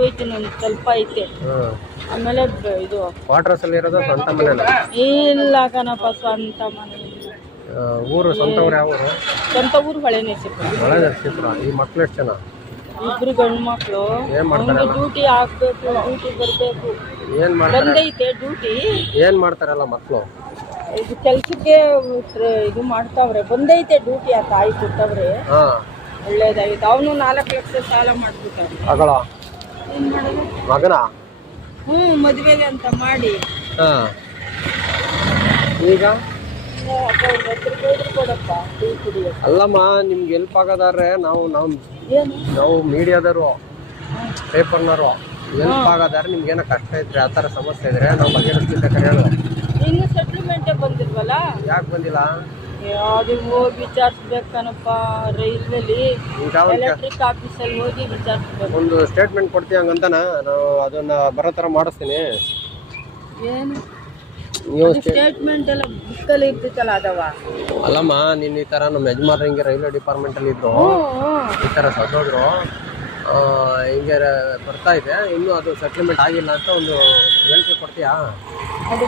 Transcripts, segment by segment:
ಹೋಯ್ತೀನಿ ಒಂದು ಸ್ವಲ್ಪ ಐತೆ. ಆಮೇಲೆ ಬ- ಇದು ಕ್ವಾರ್ಟರ್ಸ್ ಅಲ್ಲಿ ಇರೋದು ಸ್ವಂತ ಮನೇನ? ಇಲ್ಲ ಕಣಪ್ಪ ಸ್ವಂತ ಮನೆ. ಇಲ್ಲ. ಆ, ಊರು ಸ್ವಂತ ಊರು ಯಾವ ಊರು? ಸ್ವಂತ ಊರು ಹೊಳೆನೇ ಸಿಕ್ಕ ಒಳ್ಳೆ ನರಸೀಪುರ ಈ ಮಕ್ಳು ಎಷ್ಟು ಜನ? ಇಬ್ರು ಗಂಡು ಮಕ್ಕಳು ಏನ್ ಮಾಡ್ತಾರೆ ಅವ್ನಿಗೆ ಡ್ಯೂಟಿ ಹಾಕ್ಬೇಕು ಡ್ಯೂಟಿ ಬರಬೇಕು. ಏನ್ ಮಾಡ್ತಾರೆ? ಬಂದೈತೆ ಡ್ಯೂಟಿ ಏನ್ ಮಾಡ್ತಾರಲ್ಲ ಮಕ್ಕಳು ಇದು ಕೆಲ್ಸಕ್ಕೆ ಇದು ಮಾಡ್ತಾವ್ರೆ. ಬಂದೈತೆ ಡ್ಯೂಟಿ ಆ ತಾಯಿ ಕೊಟ್ಟವ್ರೆ. ಹಾ. ಒಳ್ಳೇದಾಗಿತ್ತು. ಅವನು ನಾಲ್ಕು ಲಕ್ಷ ಸಾಲ ಮಾಡ್ಬಿಟ್ಟ ಮಗಳ ಏನ್ ಮಾಡೋದು ಮಗನ? ಹ್ಞೂ ಮದುವೆಗೆ ಅಂತ ಮಾಡಿ. ಹಾ. ಈಗ? ಅಲ್ಲಮ್ಮ ನಿಮ್ಗೆ ಹೆಲ್ಪ್ ಆಗೋದಾದ್ರೆ ನಾವು ನಾವು ನಾವು ಮೀಡಿಯಾದವರು ಪೇಪರ್ನವರು ಹೆಲ್ಪ್ ಆಗೋದಾದ್ರೆ ನಿಮ್ಗೆ ಏನೋ ಕಷ್ಟ ಇದ್ರೆ ಆ ಥರ ಸಮಸ್ಯೆ ಇದ್ರೆ ನಾವು ಬಗೆಹರಿಸ್ತಿದ್ದ ಕರೆಯೋದು ಇನ್ನು ಸೆಟ್ಲ್ಮೆಂಟೇ ಬಂದಿಲ್ವಲ್ಲ? ಯಾಕೆ ಬಂದಿಲ್ಲ? ಅದು ಹೋಗಿ ವಿಚಾರಿಸ್ಬೇಕನಪ್ಪ ರೈಲ್ವೆಲಿ ಎಲೆಕ್ಟ್ರಿಕ್ ಆಫೀಸ್ ಎಲೆಕ್ಟ್ರಿಕ್ ಆಫೀಸಲ್ಲಿ ಹೋಗಿ ವಿಚಾರಿಸ್ಬೇಕು. ಒಂದು ಸ್ಟೇಟ್ಮೆಂಟ್ ಕೊಡ್ತೀವಿ ಹಂಗಂತ ನಾವು ಅದನ್ನ ಬರೋ ಥರ ಮಾಡಿಸ್ತೀನಿ. ಏನು? ನೀವು ಸ್ಟೇಟ್ಮೆಂಟ್ ಎಲ್ಲ ಬುಕ್ಕಲ್ಲಿ ಇರ್ತಿತ್ತಲ್ಲ ಅದವ. ಅಲ್ಲಮ್ಮ ನೀನು ಈ ಥರ ನಮ್ಮ ಯಜಮಾನ್ರು ಹಿಂಗೆ ರೈಲ್ವೆ ಡಿಪಾರ್ಟ್ಮೆಂಟಲ್ಲಿ ಇದ್ರು ಈ ತರ ಸತ್ತೋದ್ರು. ಹಿಂಗೆ ಬರ್ತಾ ಇದೆ. ಇನ್ನೂ ಅದು ಸೆಟ್ಲ್ಮೆಂಟ್ ಆಗಿಲ್ಲ ಅಂತ ಒಂದು ಹೇಳಿಕೆ ಕೊಡ್ತೀಯಾ? ಅದು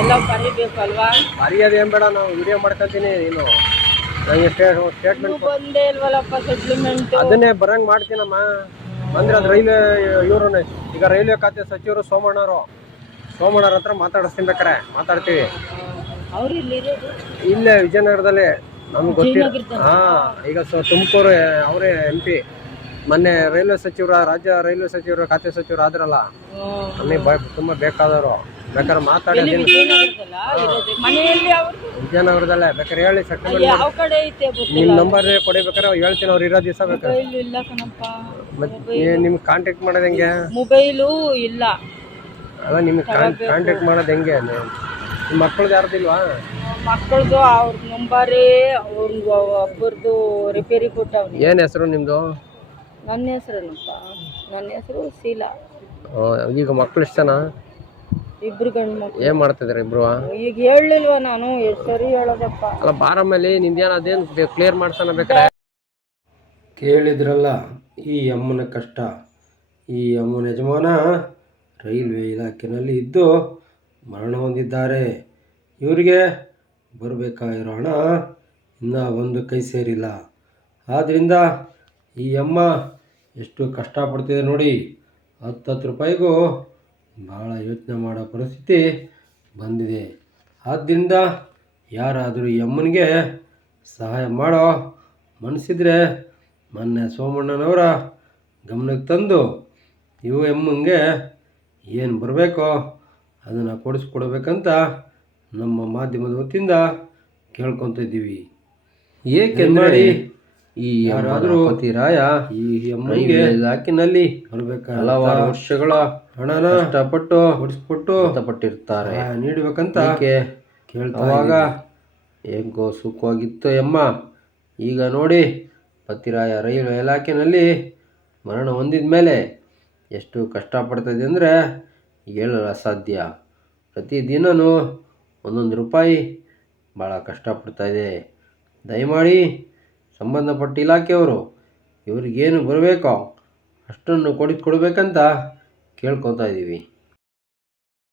ಎಲ್ಲ ಬರೀಬೇಕಲ್ವಾ ಬರೆಯೋದು ಏನು ಬೇಡ ನಾವು ವಿಡಿಯೋ ಮಾಡ್ಕೊತೀನಿ ನೀನು. ನನಗೆ ಸ್ಟೇಟ್ಮೆಂಟ್ ಬಂದೇ ಇಲ್ವಲ್ಲಪ್ಪ ಸೆಟ್ಲ್ಮೆಂಟ್ ಅದನ್ನೇ ಬರಂಗ್ ಮಾಡ್ತೀನಮ್ಮ. ಅಂದ್ರೆ ಅದು ರೈಲ್ವೆ ಇವ್ರನ್ನೇ ಈಗ ರೈಲ್ವೆ ಖಾತೆ ಸಚಿವರು ಸೋಮಣ್ಣವರು. ಸೋಮಣ್ಣವ್ರ ಹತ್ರ ಮಾತಾಡಿಸ್ತೀನಿ ಬೇಕಾರೆ ಮಾತಾಡ್ತೀವಿ. ಇಲ್ಲಿ ವಿಜಯನಗರದಲ್ಲಿ. ನಮ್ಗೆ ಗೊತ್ತಿಲ್ಲ ಹಾಂ ಹಾ ಈಗ ಸೊ ತುಮಕೂರು ಅವರೇ ಎಂ ಪಿ ಮೊನ್ನೆ ರೈಲ್ವೆ ಸಚಿವರ ರಾಜ್ಯ ರೈಲ್ವೆ ಸಚಿವರು ಖಾತೆ ಸಚಿವರು ಆದ್ರಲ್ಲ. ನಮಗೆ ಬ ತುಂಬಾ ಬೇಕಾದವರು. ಬೇಕಾದ್ರೆ ಮಾತಾಡಿ ವಿಜಯನಗರದಲ್ಲ? ಬೇಕಾದ್ರೆ ಹೇಳಿ ಸೆಟಲ್ಮೆಂಟ್ ಯಾವ ಕಡೆ ಐತೆ ನಿಮ್ ಗೊತ್ತಿಲ್ಲ ನಂಬರ್ ಕೊಡಬೇಕಾದ್ರೆ ಹೇಳ್ತೀನಿ ಅವ್ರು ಇರೋ ದಿವಸ ಬೇಕಾರೆ ಮೊಬೈಲು ಇಲ್ಲ ಕಣಪ್ಪ. ಮತ್ತೆ ನಿಮ್ಗೆ ಕಾಂಟ್ಯಾಕ್ಟ್ ಮಾಡೋದು ಹೆಂಗೆ? ಮೊಬೈಲು ಇಲ್ಲ. ಅಲ್ಲ ನಿಮ್ಗೆ ಕಾಂಟ್ಯಾಕ್ಟ್ ಮಾಡೋದು ಹೆಂಗೆ? ನೀವು ನಿಮ್ಮ ಮಕ್ಕಳದ್ದು ಯಾರ್ದಿಲ್ವಾ ಮಕ್ಕಳದು ಅವ್ರ ನಂಬರ್ ಅವ್ರ ಒಬ್ಬರದು ರಿಪೇರಿ ಕೊಟ್ಟವ್ರು. ಏನು ಹೆಸರು ನಿಮ್ಮದು ನನ್ನ ಹೆಸರೇನಪ್ಪ? ನನ್ನ ಹೆಸರು ಶೀಲಾ. ಈಗ ಮಕ್ಕಳು ಎಷ್ಟು ಜನ? ಇಬ್ರು ಗಂಡು ಮಕ್ಳು. ಏನು ಮಾಡ್ತಿದ್ದಾರೆ ಇಬ್ರು? ಈಗ ಹೇಳಲಿಲ್ವ ನಾನು? ಎಷ್ಟ್ ಸರಿ ಹೇಳೋದಪ್ಪ. ಅಲ್ಲ ಬಾರಮ್ಮಲ್ಲಿ ನಿಂದೇನು ಅದೇನು ಕ್ಲಿಯರ್ ಮಾಡ್ಸೋಣ ಬೇಕಾರೆ? ಕೇಳಿದ್ರಲ್ಲ ಈ ಅಮ್ಮನ ಕಷ್ಟ. ಈ ಅಮ್ಮನ ಯಜಮಾನ ರೈಲ್ವೆ ಇಲಾಖೆಯಲ್ಲಿ ಇದ್ದು ಮರಣ ಹೊಂದಿದ್ದಾರೆ. ಇವರಿಗೆ ಬರಬೇಕಾಗಿರೋ ಹಣ ಇನ್ನೂ ಒಂದು ಕೈ ಸೇರಿಲ್ಲ. ಆದ್ದರಿಂದ ಈ ಅಮ್ಮ ಎಷ್ಟು ಕಷ್ಟಪಡ್ತಿದೆ ನೋಡಿ. ಹತ್ತು ಹತ್ತು ರೂಪಾಯಿಗೂ ಭಾಳ ಯೋಚನೆ ಮಾಡೋ ಪರಿಸ್ಥಿತಿ ಬಂದಿದೆ. ಆದ್ದರಿಂದ ಯಾರಾದರೂ ಈ ಅಮ್ಮನಿಗೆ ಸಹಾಯ ಮಾಡೋ ಮನಸ್ಸಿದ್ರೆ ಮೊನ್ನೆ ಸೋಮಣ್ಣನವರ ಗಮನಕ್ಕೆ ತಂದು ಇವು ಎಮ್ಮಂಗೆ ಏನು ಬರಬೇಕೋ ಅದನ್ನು ಕೊಡಿಸ್ಕೊಡ್ಬೇಕಂತ ನಮ್ಮ ಮಾಧ್ಯಮದ ವತಿಯಿಂದ ಕೇಳ್ಕೊತಿದ್ದೀವಿ ಏಕೆಂದರೆ ಈ ಯಾರಾದರೂ ಪತಿರಾಯ ಈ ಎಮ್ಮನಿಗೆ ಇಲಾಖೆನಲ್ಲಿ ಬರಬೇಕಾದ ಹಲವಾರು ವರ್ಷಗಳ ಹಣನ ಕಷ್ಟಪಟ್ಟು ಹೊಡಿಸ್ಬಿಟ್ಟು ಕಷ್ಟಪಟ್ಟಿರ್ತಾರೆ ನೀಡಬೇಕಂತ ಕೇಳ್ತಾವಾಗ ಹೇಗೋ ಸುಖವಾಗಿತ್ತು ಎಮ್ಮ. ಈಗ ನೋಡಿ ಪತಿರಾಯ ರೈಲ್ವೆ ಇಲಾಖೆಯಲ್ಲಿ ಮರಣ ಹೊಂದಿದ ಮೇಲೆ ಎಷ್ಟು ಕಷ್ಟಪಡ್ತದೆ ಅಂದರೆ ಹೇಳಲು ಅಸಾಧ್ಯ. ಪ್ರತಿದಿನವೂ ಒಂದೊಂದು ರೂಪಾಯಿ ಭಾಳ ಕಷ್ಟಪಡ್ತಾ ಇದೆ. ದಯಮಾಡಿ ಸಂಬಂಧಪಟ್ಟ ಇಲಾಖೆಯವರು ಇವ್ರಿಗೇನು ಬರಬೇಕೋ ಅಷ್ಟನ್ನು ಕೊಡಿಸ್ಕೊಡ್ಬೇಕಂತ ಕೇಳ್ಕೊತಾ ಇದ್ದೀವಿ.